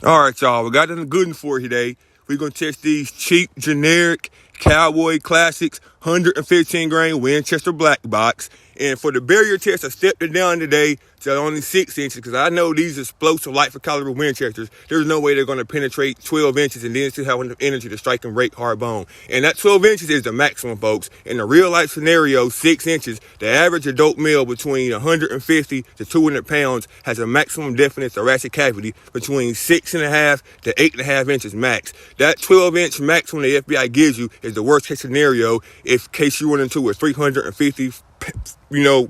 All right, y'all. We got nothing good in for today. We're going to test these cheap, generic Cowboy Classics 115 grain Winchester Black Box. And for the barrier test, I stepped it down today to only 6 inches because I know these explosive light for caliber Winchesters, there's no way they're going to penetrate 12 inches and then still have enough energy to strike and break hard bone. And that 12 inches is the maximum, folks. In a real life scenario, 6 inches, the average adult male between 150 to 200 pounds has a maximum definite thoracic cavity between 6.5 to 8.5 inches max. That 12-inch maximum the FBI gives you is the worst case scenario if case you run into a 350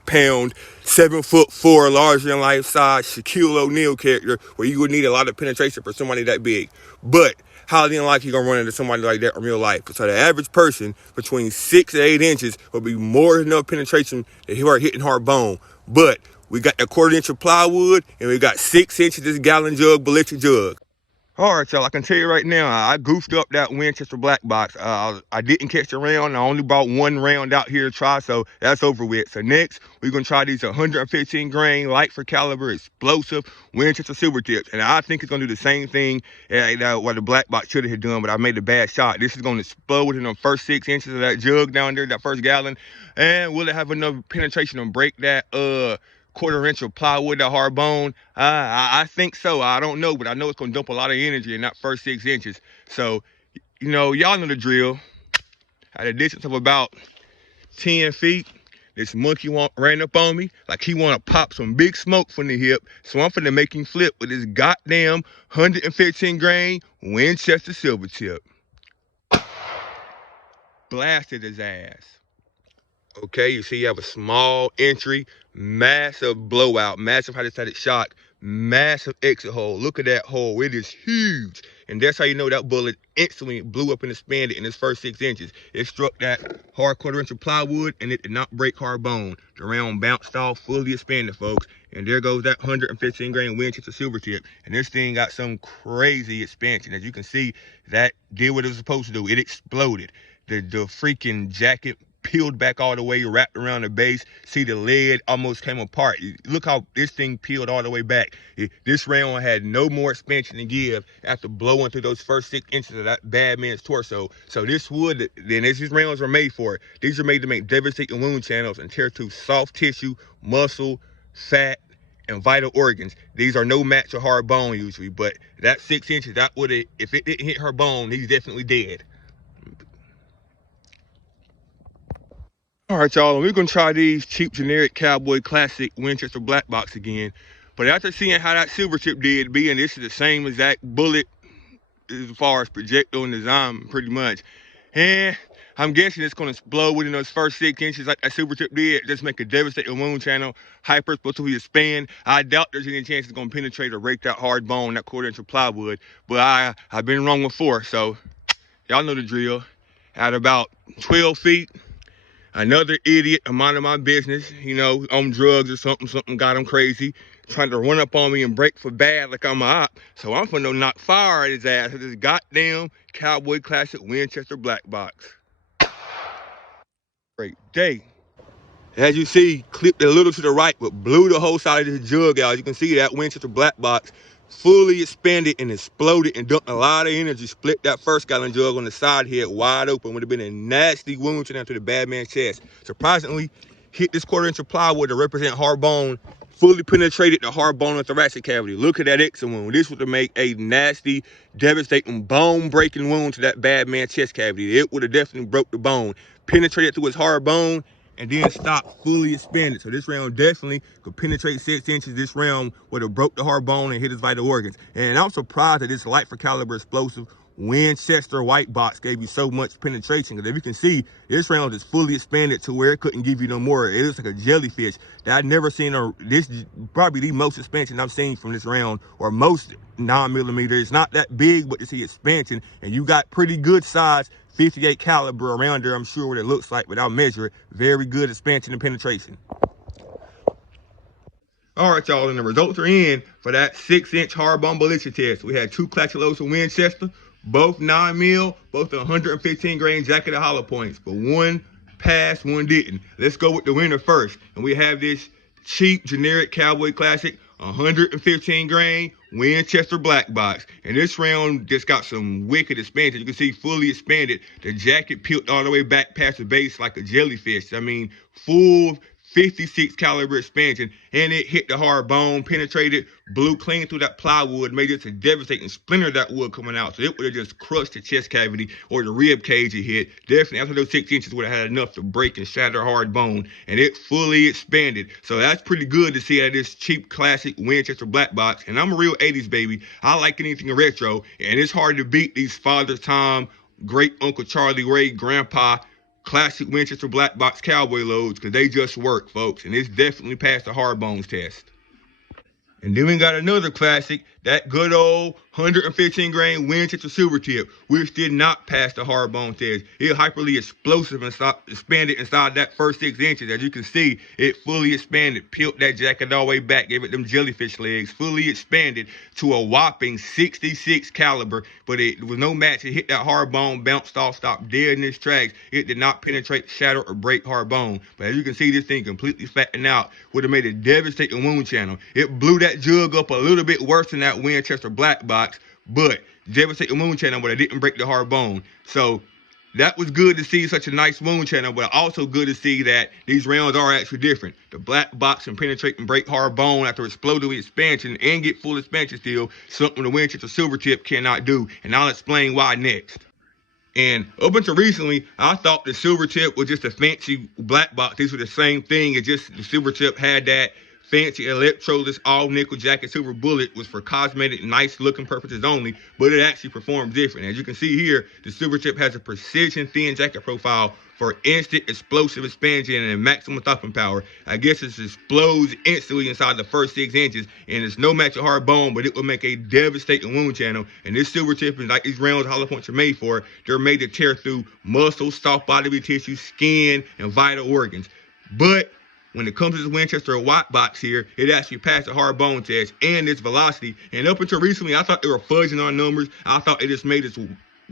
pound, 7'4", larger than life size Shaquille O'Neal character where you would need a lot of penetration for somebody that big. But highly unlikely you're gonna run into somebody like that in real life. So the average person between 6 to 8 inches will be more than enough penetration to start hitting hard bone. But we got a 1/4 inch of plywood and we got 6 inches this gallon jug, ballistic jug. All right, y'all, I can tell you right now, I goofed up that Winchester Black Box. I didn't catch the round. I only brought one round out here to try, so that's over with. So next, we're going to try these 115 grain, light for caliber, explosive Winchester silver tips. And I think it's going to do the same thing what the Black Box should have done, but I made a bad shot. This is going to explode within the first 6 inches of that jug down there, that first gallon. And will it have enough penetration to break that 1/4 inch of plywood, that hard bone? I think so. I don't know, but I know it's gonna dump a lot of energy in that first 6 inches. So, y'all know the drill. At a distance of about 10 feet, this monkey ran up on me like he want to pop some big smoke from the hip. So I'm finna make him flip with this goddamn 115 grain Winchester silver tip. Blasted his ass. Okay, you see you have a small entry, massive blowout, massive hydrostatic shock, massive exit hole. Look at that hole, it is huge. And that's how you know that bullet instantly blew up and expanded in its first 6 inches. It struck that hard 1/4 inch of plywood and it did not break hard bone. The round bounced off, fully expanded, folks. And there goes that 115 grain Winchester silver tip. And this thing got some crazy expansion. As you can see, that did what it was supposed to do. It exploded. The freaking jacket peeled back all the way, wrapped around the base. See, the lead almost came apart. Look how this thing peeled all the way back. This round had no more expansion to give after blowing through those first 6 inches of that bad man's torso. So this wood, then these rounds were made for it. These are made to make devastating wound channels and tear through soft tissue, muscle, fat, and vital organs. These are no match to hard bone usually, but that 6 inches, that would have, if it didn't hit her bone, he's definitely dead. All right, y'all, we're gonna try these cheap generic Cowboy Classic Winchester Black Box again. But after seeing how that silver tip did, being this is the same exact bullet as far as projectile and design, pretty much. And I'm guessing it's gonna explode within those first 6 inches like that silver tip did, just make a devastating wound channel, hyperexplosive expand. I doubt there's any chance it's gonna penetrate or break that hard bone, that 1/4 inch of plywood. But I've been wrong before, so y'all know the drill. At about 12 feet, another idiot, I'm minding my business, on drugs or something got him crazy, trying to run up on me and break for bad like I'm a op. So I'm finna knock fire at his ass with this goddamn Cowboy Classic Winchester Black Box. Great day. As you see, clipped a little to the right, but blew the whole side of this jug out. As you can see, that Winchester Black Box fully expanded and exploded and dumped a lot of energy, split that first gallon jug on the side head wide open. Would have been a nasty wound to the bad man's chest. Surprisingly, hit this 1/4 inch of plywood to represent hard bone, fully penetrated the hard bone and thoracic cavity. Look at that exit wound. This would have made a nasty, devastating, bone-breaking wound to that bad man's chest cavity. It would have definitely broke the bone, penetrated through his hard bone, and then stop fully expanded. So this round definitely could penetrate 6 inches. This round would have broke the hard bone and hit his vital organs. And I'm surprised that this light for caliber explosive Winchester white box gave you so much penetration. Because if you can see, this round is fully expanded to where it couldn't give you no more. It looks like a jellyfish. That I've never seen. This is probably the most expansion I've seen from this round, or most 9mm. It's not that big, but to see expansion, and you got pretty good size 58 caliber around there, I'm sure what it looks like without measuring. Very good expansion and penetration. All right, y'all, and the results are in for that 6 inch hard bone ballistic test. We had 2 classic loads of Winchester, both 9mm, both 115 grain jacket of hollow points, but one passed, one didn't. Let's go with the winner first. And we have this cheap generic Cowboy Classic 115 grain Winchester Black Box. And this round just got some wicked expansion. You can see fully expanded. The jacket peeled all the way back past the base like a jellyfish. I mean, full 56 caliber expansion, and it hit the hard bone, penetrated, blew clean through that plywood, made it a devastating splinter of that wood coming out. So it would have just crushed the chest cavity or the rib cage it hit. Definitely after those 6 inches would have had enough to break and shatter hard bone, and it fully expanded. So that's pretty good to see out of this cheap classic Winchester Black Box. And I'm a real 80s baby. I like anything retro, and it's hard to beat these Father Tom, great Uncle Charlie Ray, Grandpa classic Winchester Black Box cowboy loads, because they just work, folks, and it's definitely passed the hard bones test. And then we got another classic, that good old 115 grain Winchester silver tip, which did not pass the hard bone test. It hyperly explosive and expanded inside that first 6 inches. As you can see, it fully expanded, peeled that jacket all the way back, gave it them jellyfish legs, fully expanded to a whopping 66 caliber, but it was no match. It hit that hard bone, bounced off, stopped dead in its tracks. It did not penetrate, shatter, or break hard bone. But as you can see, this thing completely flattened out, would have made a devastating wound channel. It blew that jug up a little bit worse than that Winchester Black Box, but devastating wound channel, but it didn't break the hard bone. So that was good to see such a nice wound channel, but also good to see that these rounds are actually different. The Black Box can penetrate and break hard bone after exploding with expansion and get full expansion still, something the Winchester silver tip cannot do, and I'll explain why next. And up until recently, I thought the silver tip was just a fancy black box. These were the same thing. It's just the silver tip had that fancy electroless all nickel jacket. Silver bullet was for cosmetic, nice looking purposes only, but it actually performed different. As you can see here, the silver tip has a precision thin jacket profile for instant explosive expansion and maximum stopping power. I guess it explodes instantly inside the first 6 inches, and it's no match of hard bone, but it will make a devastating wound channel. And this silver tip is like these rounds hollow points are made for. They're made to tear through muscle, soft bodily tissue, skin, and vital organs. But when it comes to this Winchester White Box here, it actually passed the hard bone test and its velocity. And up until recently, I thought they were fudging on numbers. I thought it just made this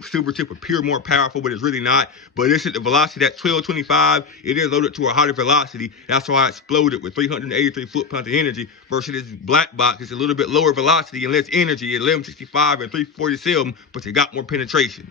silver tip appear more powerful, but it's really not. But this is the velocity, that 1225. It is loaded to a higher velocity. That's why it exploded with 383 foot-pounds of energy versus this black box. It's a little bit lower velocity and less energy at 1165 and 347, but it got more penetration.